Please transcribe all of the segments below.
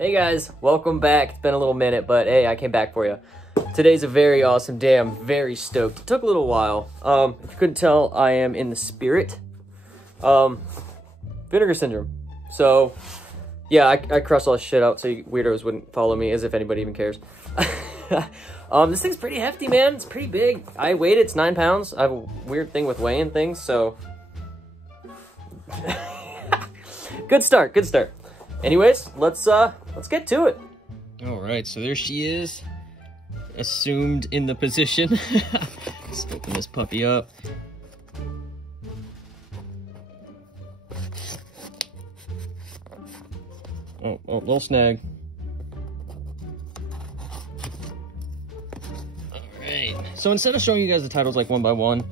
Hey guys, welcome back. It's been a little minute, but hey, I came back for you. Today's a very awesome day. I'm very stoked. It took a little while. If you couldn't tell, I am in the spirit. Vinegar syndrome. So, yeah, I crossed all this shit out so you weirdos wouldn't follow me, as if anybody even cares. This thing's pretty hefty, man. It's pretty big. I weighed it. It's 9 pounds. I have a weird thing with weighing things, so... Good start, good start. Anyways, let's get to it. All right, so there she is, assumed in the position. Let's open this puppy up. Oh, little snag. All right, so instead of showing you guys the titles like one by one,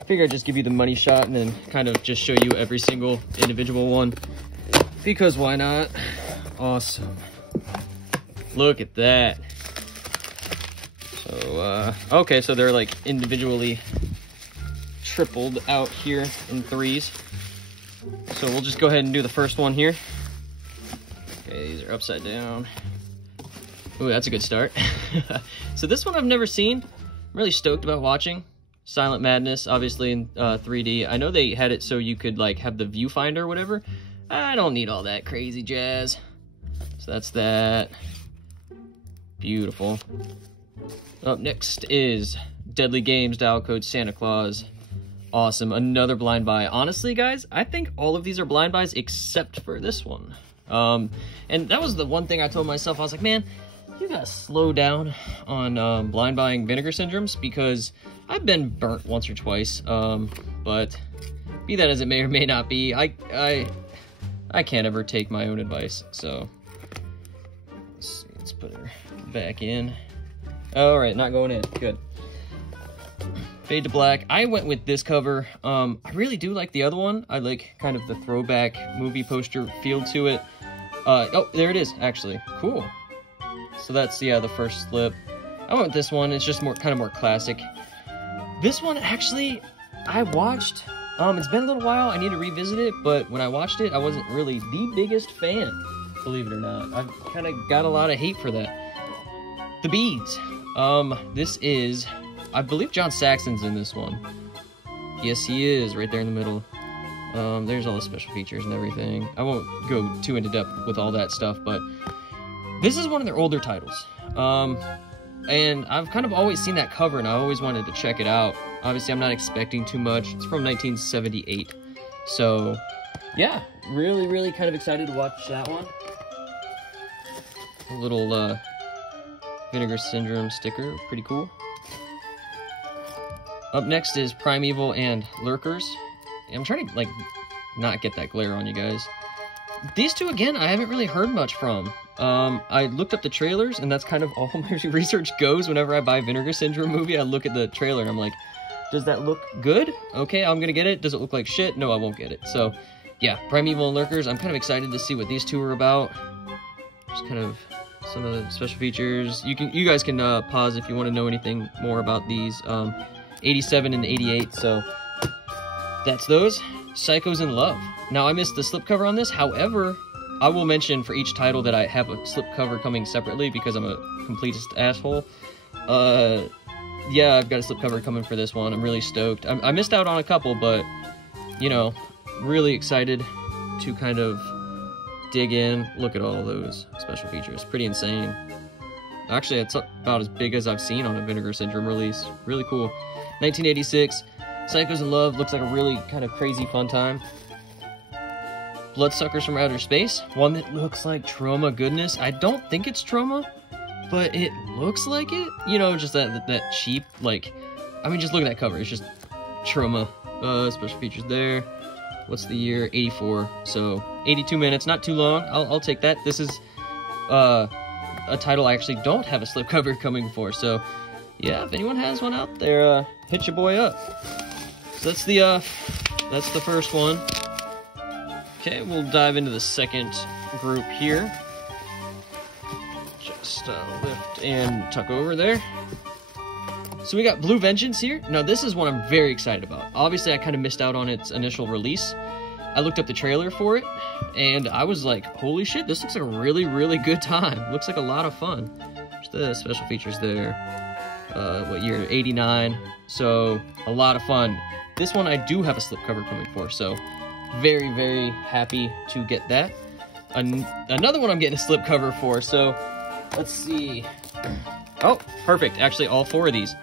I figured I'd just give you the money shot and then kind of just show you every single individual one. Because why not? Awesome. Look at that. So, okay, so they're like individually tripled out here in threes. So we'll just go ahead and do the first one here. Okay, these are upside down. Ooh, that's a good start. So this one I've never seen. I'm really stoked about watching. Silent Madness, obviously in 3D. I know they had it so you could like have the viewfinder or whatever. I don't need all that crazy jazz. So that's that. Beautiful. Up next is Deadly Games Dial Code Santa Claus. Awesome. Another blind buy. Honestly, guys, I think all of these are blind buys except for this one. And that was the one thing I told myself. I was like, man, you gotta slow down on blind buying Vinegar Syndromes because I've been burnt once or twice. But be that as it may or may not be, I can't ever take my own advice, so let's put her back in. All right, not going in. Good. Fade to black. I went with this cover. I really do like the other one. I like kind of the throwback movie poster feel to it. Oh, there it is, actually. Cool. So that's, yeah, the first slip. I went with this one. It's just kind of more classic. This one, actually, I watched... it's been a little while, I need to revisit it, but when I watched it, I wasn't really the biggest fan, believe it or not. I've kind of got a lot of hate for that. The Beads. This is, I believe John Saxon's in this one. Yes, he is, right there in the middle. There's all the special features and everything. I won't go too into depth with all that stuff, but this is one of their older titles. And I've kind of always seen that cover, and I always wanted to check it out. Obviously, I'm not expecting too much. It's from 1978. So, yeah, really kind of excited to watch that one. A little Vinegar Syndrome sticker, pretty cool. Up next is Primeval and Lurkers. I'm trying to, like, not get that glare on you guys. These two, again, I haven't really heard much from. I looked up the trailers, and that's kind of all my research goes. Whenever I buy Vinegar Syndrome movie, I look at the trailer, and I'm like, does that look good? Okay, I'm gonna get it. Does it look like shit? No, I won't get it. So, yeah, Primeval and Lurkers. I'm kind of excited to see what these two are about. Just kind of some of the special features. You guys can pause if you want to know anything more about these. 87 and 88, so that's those. Psychos in Love. Now, I missed the slipcover on this. However, I will mention for each title that I have a slipcover coming separately because I'm a completist asshole. Yeah, I've got a slipcover coming for this one. I'm really stoked. I missed out on a couple, but, you know, really excited to kind of dig in. Look at all those special features. Pretty insane. Actually, it's about as big as I've seen on a Vinegar Syndrome release. Really cool. 1986. Psychos in Love looks like a really kind of crazy fun time. Bloodsuckers from Outer Space. One that looks like Trauma goodness. I don't think it's Trauma, but it looks like it. You know, just that cheap, like, I mean, just look at that cover. It's just Trauma. Special features there. What's the year? 84. So 82 minutes, not too long. I'll take that. This is a title I actually don't have a slipcover coming for. So yeah, if anyone has one out there, hit your boy up. So that's the first one. Okay, we'll dive into the second group here. Just lift and tuck over there. So we got Blue Vengeance here. Now this is one I'm very excited about. Obviously I kind of missed out on its initial release. I looked up the trailer for it, and I was like, holy shit, this looks like a really, really good time. Looks like a lot of fun. There's the special features there. What year? 89. So, a lot of fun. This one I do have a slipcover coming for, so very, very happy to get that. Another one I'm getting a slipcover for, so let's see. Oh, perfect. Actually, all 4 of these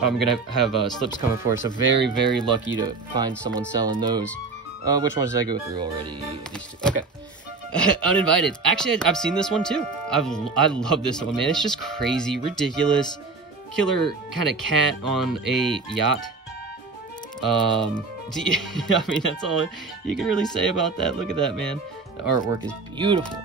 I'm gonna have slips coming for, so very, very lucky to find someone selling those. Which ones did I go through already? These 2. Okay. Uninvited. Actually, I've seen this one too. I love this one, man. It's just crazy, ridiculous, killer kind of cat on a yacht. I mean, that's all you can really say about that. Look at that, man. The artwork is beautiful.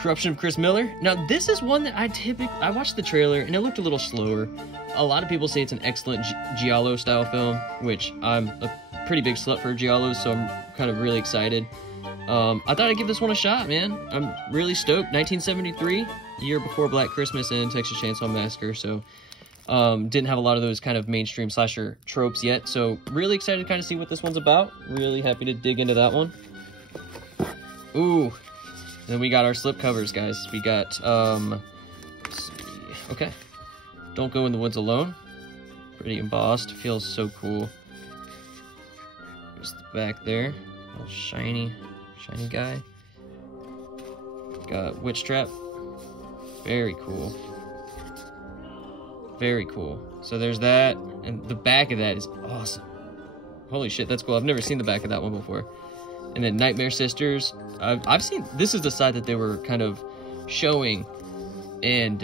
Corruption of Chris Miller. Now, this is one that I watched the trailer and it looked a little slower. A lot of people say it's an excellent Giallo style film, which I'm a pretty big slut for Giallos, so I'm kind of really excited. I thought I'd give this one a shot, man. I'm really stoked. 1973, year before Black Christmas and Texas Chainsaw Massacre, so didn't have a lot of those kind of mainstream slasher tropes yet, so really excited to kind of see what this one's about. Really happy to dig into that one. Ooh, then we got our slip covers, guys. We got, let's see. Okay. Don't Go in the Woods Alone. Pretty embossed. Feels so cool. There's the back there. Little shiny guy. Got Witch Trap. Very cool. Very cool. So there's that, and the back of that is awesome. Holy shit, that's cool. I've never seen the back of that one before. And then Nightmare Sisters. I've seen, this is the side that they were kind of showing, and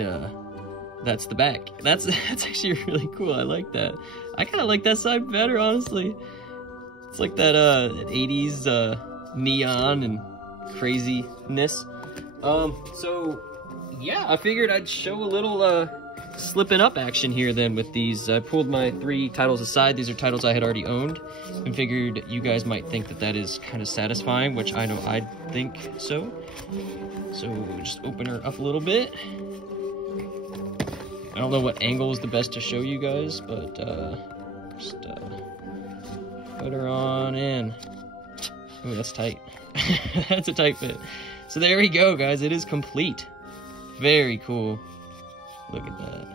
that's the back. That's actually really cool. I like that. I kind of like that side better, honestly. It's like that 80s neon and craziness. So yeah, I figured I'd show a little slipping up action here then with these. I pulled my 3 titles aside. These are titles I had already owned, and figured you guys might think that that is kind of satisfying, which I know I think so. So just open her up a little bit. I don't know what angle is the best to show you guys, but just put her on in. Ooh, that's tight. That's a tight fit. So there we go, guys. It is complete. Very cool. Look at that.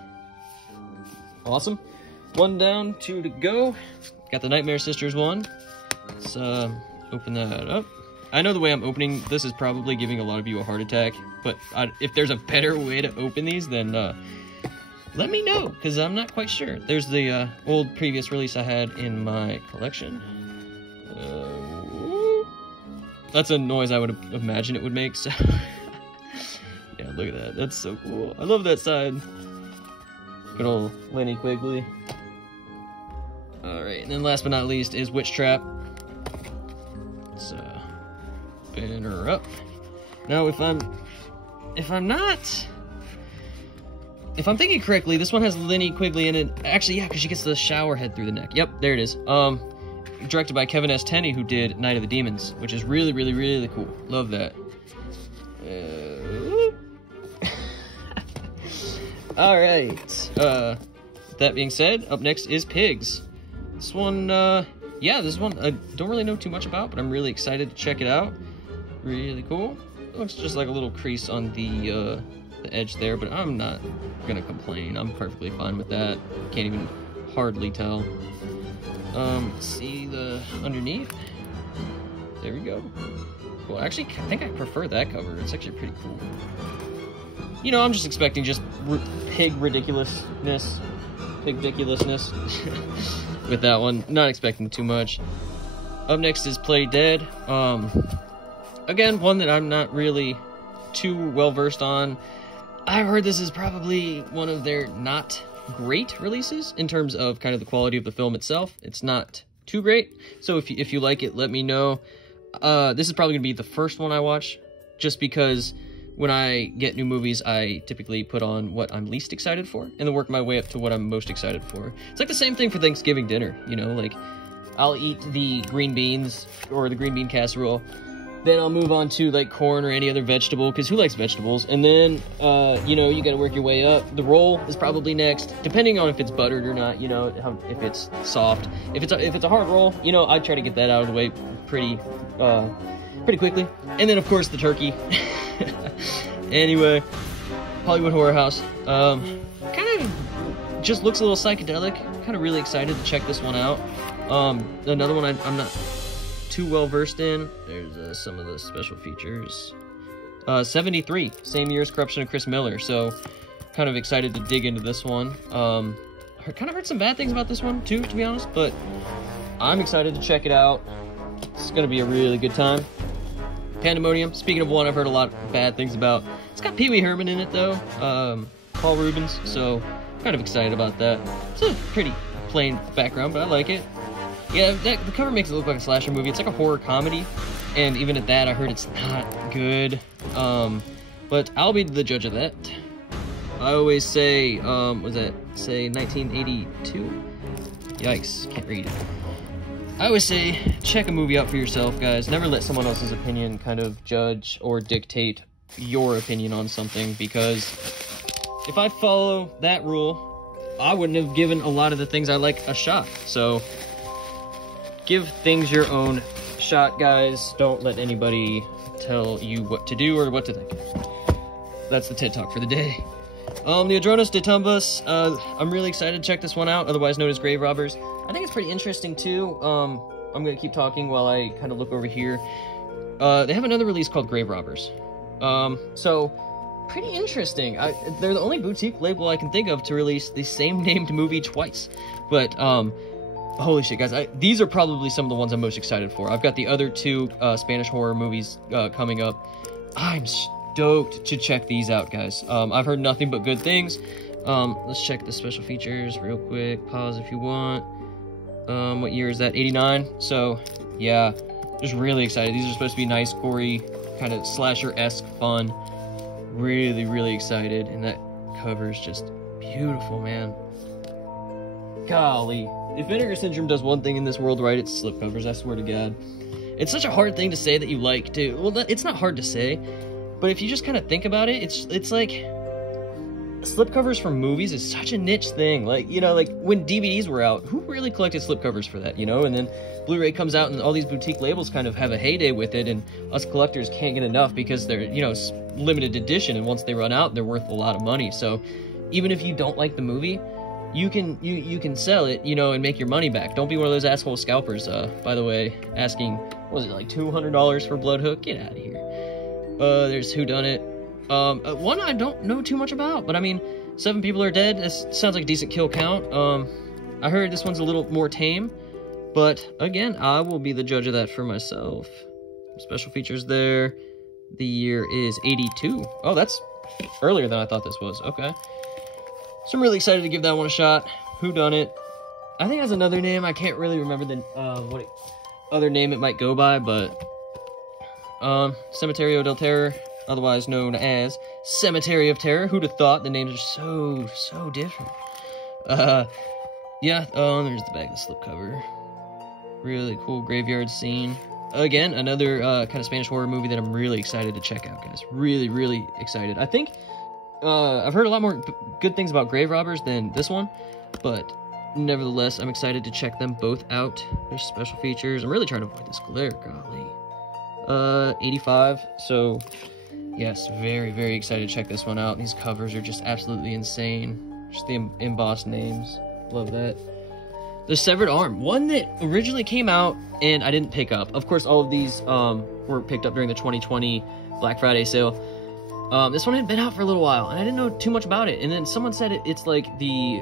Awesome. 1 down, 2 to go. Got the Nightmare Sisters one. Let's open that up. I know the way I'm opening this is probably giving a lot of you a heart attack, but if there's a better way to open these, then let me know, because I'm not quite sure. There's the old previous release I had in my collection. That's a noise I would imagine it would make, so... Yeah, look at that. That's so cool. I love that side. Good old Lenny Quigley. Alright, and then last but not least is Witch Trap. Let's pin her up. Now, if I'm thinking correctly, this one has Lenny Quigley in it. Actually, yeah, because she gets the shower head through the neck. Yep, there it is. Directed by Kevin S. Tenney, who did Night of the Demons, which is really, really, really cool. Love that. Alright, that being said, up next is Pigs. This one, yeah, this one I don't really know too much about, but I'm really excited to check it out. Really cool. It looks just like a little crease on the edge there, but I'm not gonna complain. I'm perfectly fine with that. Can't even hardly tell. See the underneath? There we go. Well, actually, I think I prefer that cover. It's actually pretty cool. You know, I'm just expecting just pig ridiculousness with that one. Not expecting too much. Up next is Play Dead. Again, one that I'm not really too well versed on. I've heard this is probably one of their not great releases in terms of kind of the quality of the film itself. It's not too great. So if you like it, let me know. This is probably gonna be the first one I watch, just because when I get new movies, I typically put on what I'm least excited for, and then work my way up to what I'm most excited for. It's like the same thing for Thanksgiving dinner, you know, like, I'll eat the green beans, or the green bean casserole, Then I'll move on to like corn or any other vegetable, because who likes vegetables? And then, you know, you got to work your way up. The roll is probably next, depending on if it's buttered or not, you know, if it's soft. If it's a hard roll, you know, I'd try to get that out of the way pretty quickly. And then, of course, the turkey. Anyway, Hollywood Horror House. Kind of just looks a little psychedelic. Kind of really excited to check this one out. Another one I'm not too well versed in. There's some of the special features. 73, same year as Corruption of Chris Miller, so kind of excited to dig into this one. I kind of heard some bad things about this one too, to be honest, but I'm excited to check it out. It's gonna be a really good time. Pandemonium, speaking of one I've heard a lot of bad things about. It's got Pee Wee Herman in it though, Paul Rubens, so kind of excited about that. It's a pretty plain background, but I like it. Yeah, the cover makes it look like a slasher movie. It's like a horror comedy, and even at that, I heard it's not good. But I'll be the judge of that. I always say, was that, say, 1982? Yikes, can't read. I always say, check a movie out for yourself, guys. Never let someone else's opinion kind of judge or dictate your opinion on something, because if I follow that rule, I wouldn't have given a lot of the things I like a shot. So give things your own shot, guys. Don't let anybody tell you what to do or what to think. That's the TED Talk for the day. The Adronos de Tumbas, I'm really excited to check this one out, otherwise known as Grave Robbers. I think it's pretty interesting too. I'm going to keep talking while I kind of look over here. They have another release called Grave Robbers. So, pretty interesting. They're the only boutique label I can think of to release the same named movie twice. But, holy shit, guys. These are probably some of the ones I'm most excited for. I've got the other two Spanish horror movies coming up. I'm stoked to check these out, guys. I've heard nothing but good things. Let's check the special features real quick. Pause if you want. What year is that? 89. So, yeah, just really excited. These are supposed to be nice, gory, kind of slasher-esque fun. Really, really excited. And that cover is just beautiful, man. Golly. If Vinegar Syndrome does one thing in this world right, it's slipcovers, I swear to God. It's such a hard thing to say that you like to... Well, it's not hard to say, but if you just kind of think about it, it's like... Slipcovers for movies is such a niche thing. Like, you know, like when DVDs were out, who really collected slipcovers for that, you know? And then Blu-ray comes out and all these boutique labels kind of have a heyday with it, and us collectors can't get enough because they're, you know, limited edition, and once they run out, they're worth a lot of money. So even if you don't like the movie, you can sell it, you know, and make your money back. Don't be one of those asshole scalpers, by the way, asking, what was it, like $200 for Bloodhook? Get out of here. There's Whodunit. One I don't know too much about, but I mean, 7 people are dead. This sounds like a decent kill count. I heard this one's a little more tame, but again, I will be the judge of that for myself. Special features there. The year is 82. Oh, that's earlier than I thought this was. Okay. So I'm really excited to give that one a shot. Whodunit. I think it has another name. I can't really remember the what other name it might go by, but Cementerio del Terror, otherwise known as Cemetery of Terror. Who'd have thought? The names are so different. Yeah, there's the back of the slipcover. Really cool graveyard scene. Again, another kind of Spanish horror movie that I'm really excited to check out, guys. Really, really excited. I think I've heard a lot more good things about Grave Robbers than this one, but nevertheless, I'm excited to check them both out. There's special features. I'm really trying to avoid this glare, golly. 85, so yes, very, very excited to check this one out. These covers are just absolutely insane. Just the embossed names. Love that. The Severed Arm, one that originally came out and I didn't pick up. Of course, all of these were picked up during the 2020 Black Friday sale. This one had been out for a little while, and I didn't know too much about it. And then someone said it's like the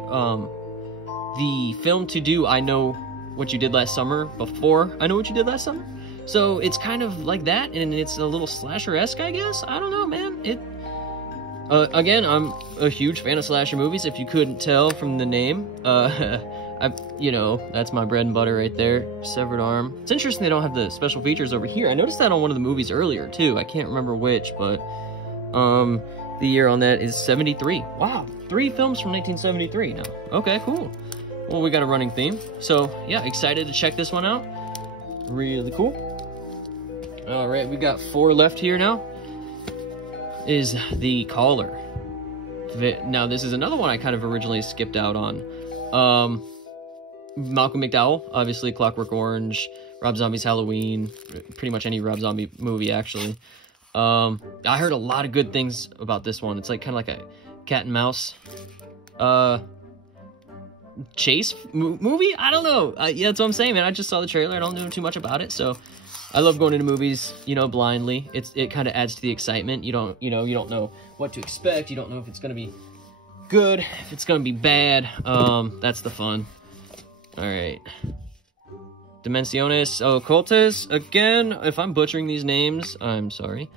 film to do I Know What You Did Last Summer before I Know What You Did Last Summer. So it's kind of like that, and it's a little slasher-esque, I guess. I don't know, man. Again, I'm a huge fan of slasher movies, if you couldn't tell from the name. You know, that's my bread and butter right there. Severed Arm. It's interesting they don't have the special features over here. I noticed that on one of the movies earlier, too. I can't remember which, but the year on that is 73. Wow, 3 films from 1973 now. Okay, cool. Well, we got a running theme. So, yeah, excited to check this one out. Really cool. All right, we got 4 left here now. Is The Caller. Now, this is another one I kind of originally skipped out on. Malcolm McDowell, obviously, Clockwork Orange, Rob Zombie's Halloween, pretty much any Rob Zombie movie, actually. I heard a lot of good things about this one. It's like kind of like a cat and mouse chase movie? I don't know. Yeah, that's what I'm saying, man. I just saw the trailer. I don't know too much about it, so I love going into movies, you know, blindly. It kind of adds to the excitement. You don't know what to expect. You don't know if it's gonna be good, if it's gonna be bad. That's the fun. All right. Dimensiones Ocultas. Again, if I'm butchering these names, I'm sorry.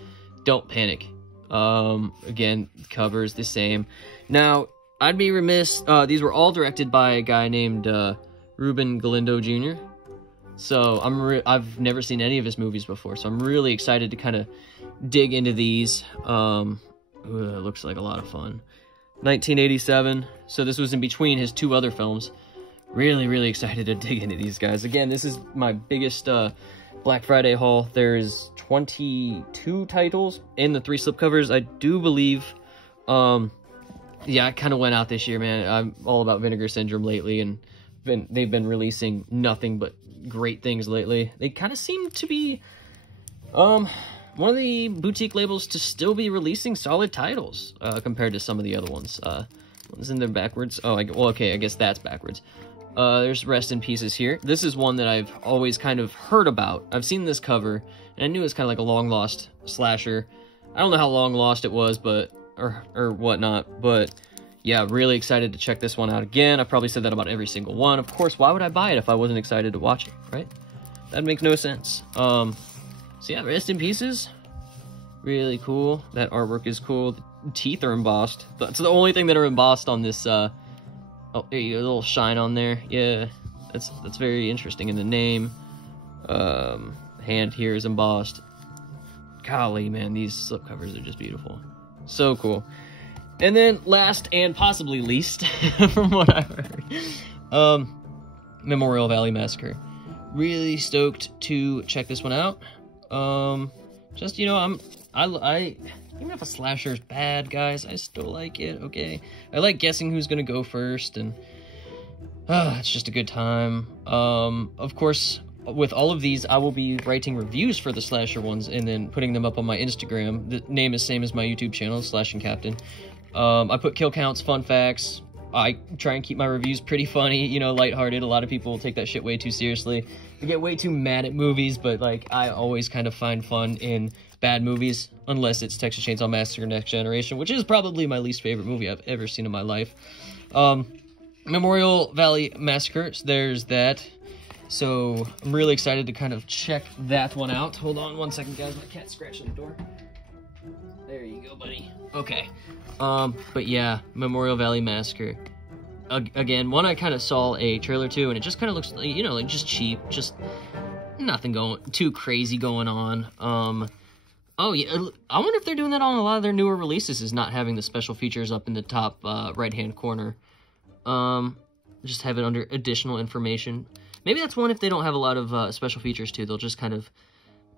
Don't panic. Again, cover's the same. Now, I'd be remiss. These were all directed by a guy named Ruben Galindo Jr. So I've never seen any of his movies before, so I'm really excited to kind of dig into these. It looks like a lot of fun. 1987. So this was in between his 2 other films. Really, really excited to dig into these guys. Again, this is my biggest Black Friday haul. There's 22 titles in the 3 slipcovers, I do believe. Yeah, I kind of went out this year, man. I'm all about Vinegar Syndrome lately, and they've been releasing nothing but great things lately. They kind of seem to be one of the boutique labels to still be releasing solid titles compared to some of the other ones. Isn't there backwards? Oh, well, okay, I guess that's backwards. There's Rest in Pieces here. This is one that I've always kind of heard about. I've seen this cover, and I knew it was kind of like a long-lost slasher. I don't know how long-lost it was, but or whatnot, but yeah, really excited to check this one out again. I probably said that about every single one. Of course, why would I buy it if I wasn't excited to watch it, right? That makes no sense. So yeah, Rest in Pieces. Really cool. That artwork is cool. The teeth are embossed. That's the only thing that are embossed on this, oh, there you go, a little shine on there. Yeah, that's very interesting in the name. Hand here is embossed. Golly, man, these slipcovers are just beautiful. So cool. And then last and possibly least, from what I've heard, Memorial Valley Massacre. Really stoked to check this one out. Just, you know, even if a slasher's bad, guys, I still like it, okay? I like guessing who's gonna go first, and it's just a good time. Of course, with all of these, I will be writing reviews for the slasher ones and then putting them up on my Instagram. The name is same as my YouTube channel, SlashinCaptain. I put kill counts, fun facts. I try and keep my reviews pretty funny, you know, lighthearted. A lot of people take that shit way too seriously. They get way too mad at movies, but, like, I always kind of find fun in bad movies, unless it's Texas Chainsaw Massacre Next Generation, which is probably my least favorite movie I've ever seen in my life. Memorial Valley Massacre, there's that. So I'm really excited to kind of check that one out. Hold on one second, guys. My cat's scratching the door. There you go, buddy. Okay. But yeah, Memorial Valley Massacre. Again, one I kind of saw a trailer to, and it just kind of looks, you know, like just cheap, just nothing too crazy going on. Oh yeah, I wonder if they're doing that on a lot of their newer releases, is not having the special features up in the top right-hand corner. Just have it under additional information. Maybe that's one if they don't have a lot of special features too. They'll just kind of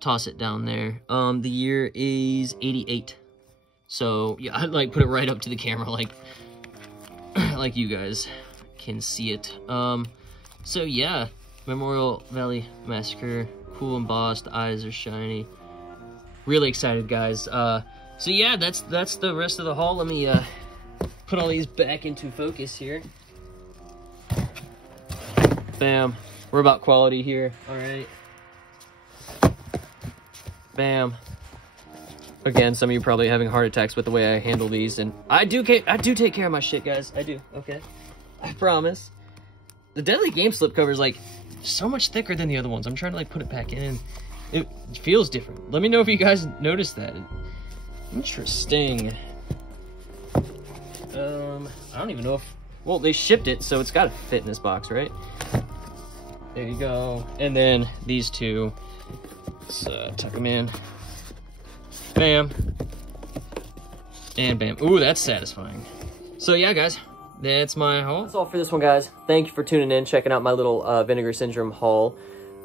toss it down there. The year is 88. So yeah, I'd like put it right up to the camera, like you guys can see it. So yeah, Memorial Valley Massacre, cool embossed, eyes are shiny. Really excited, guys. So yeah, that's the rest of the haul. Let me put all these back into focus here. Bam. We're about quality here. All right. Bam. Again, some of you probably having heart attacks with the way I handle these, and I do take care of my shit, guys. I do. Okay. I promise. The Deadly Game slipcover is like so much thicker than the other ones. I'm trying to like put it back in. It feels different. Let me know if you guys noticed that. Interesting. I don't even know if... Well, they shipped it, so it's got to fit in this box, right? There you go. And then these two. Let's tuck them in. Bam. And bam. Ooh, that's satisfying. So yeah, guys. That's my haul. That's all for this one, guys. Thank you for tuning in, checking out my little Vinegar Syndrome haul.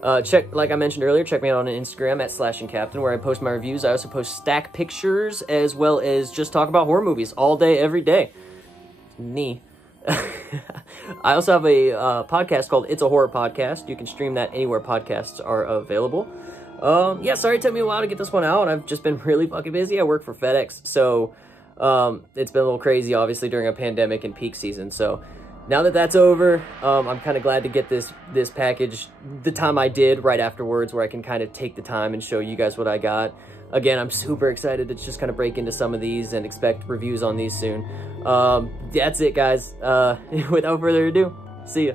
Like I mentioned earlier, check me out on Instagram at SlashinCaptain, where I post my reviews. I also post stack pictures, as well as just talk about horror movies all day, every day. Me. I also have a podcast called It's a Horror Podcast. You can stream that anywhere podcasts are available. Yeah, sorry it took me a while to get this one out. I've just been really fucking busy. I work for FedEx, so it's been a little crazy, obviously, during a pandemic and peak season. So now that that's over, I'm kind of glad to get this package the time I did right afterwards, where I can kind of take the time and show you guys what I got. Again, I'm super excited to just kind of break into some of these and expect reviews on these soon. That's it, guys. Without further ado, see ya.